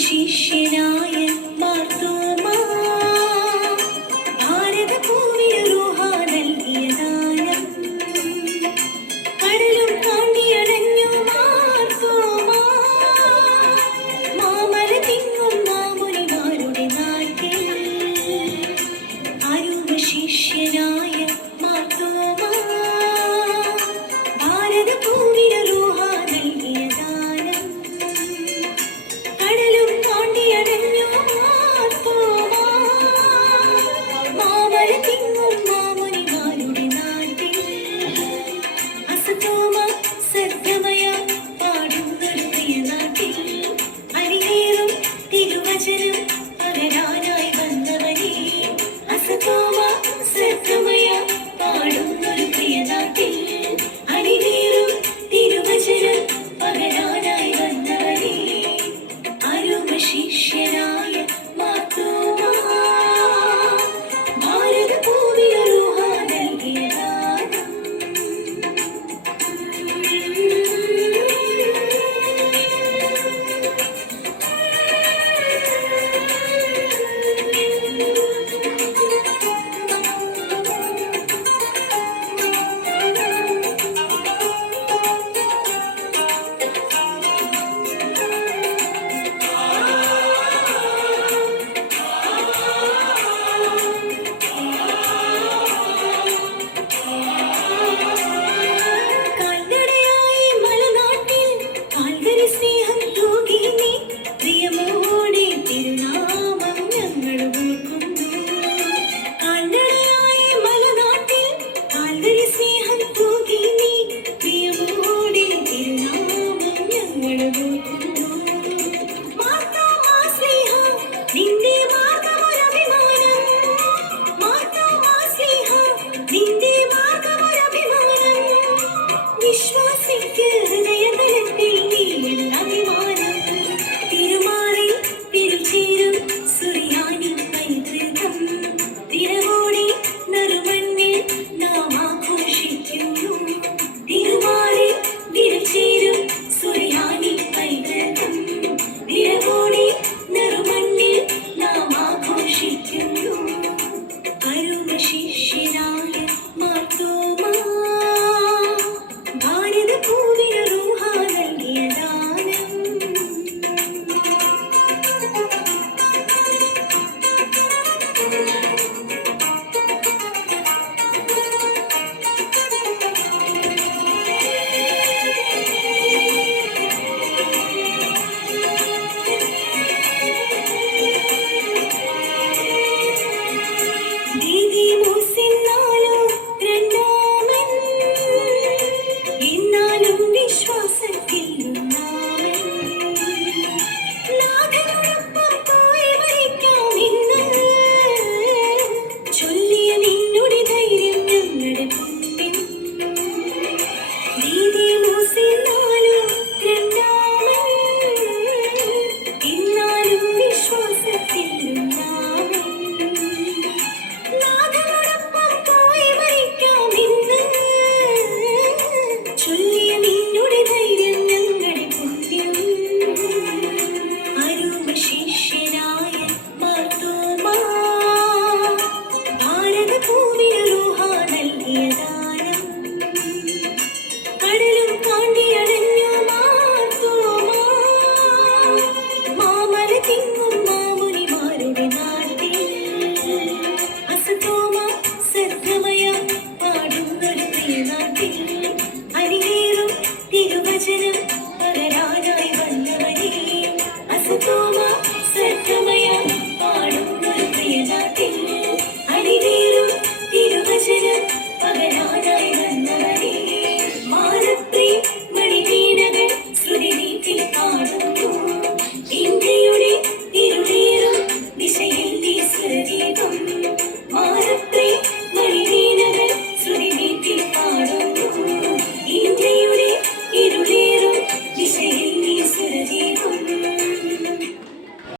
ശിഷ്യനായ മാർത്തോമാ ഭാരതഭൂമിയിൽ റൂഹ നൽകിയ ദാനം കടലും താണ്ടിയണഞ്ഞു മാർത്തോമാ മാമല തിങ്ങും മാമുനിമാരുടെ നാട്ടിൽ അരുമ ശിഷ്യനായ മാർത്തോമാ ഭാരതഭൂമിയിൽ റൂഹ നൽകിയ ദാനം കടലും താണ്ടിയണഞ്ഞു മാർത്തോമാ മാമല തിങ്ങും മാമുനിമാരുടെ നാട്ടിൽ അസതോമ സദ്ഗമയ പാടുന്നൊരു പ്രിയനാട്ടിൽ അരികേറും തിരുവചനം പകരാനായി വന്നവനേ അസതോമ സദ്ഗമയ പാടുന്നൊരു പ്രിയനാട്ടിൽ അരികേറും തിരുവചനം പകരാനായി വന്നവനേ അരുമ ശിഷ്യനായ മാർത്തോമാ ഭാരതഭൂമിയിൽ റൂഹ നൽകിയ ദാനം കാൽനടയായി മലനാട്ടിൽ കാൽവരി സ്നേഹം തൂകി നീ പ്രിയമോടെ തിരുനാമം ഞങ്ങൾ ഓർക്കുന്നു കാൽനടയായി മലനാട്ടിൽ കാൽവരി സ്നേഹം തൂകി നീ പ്രിയമോടെ തിരുനാമം ഞങ്ങൾ ഓർക്കുന്നു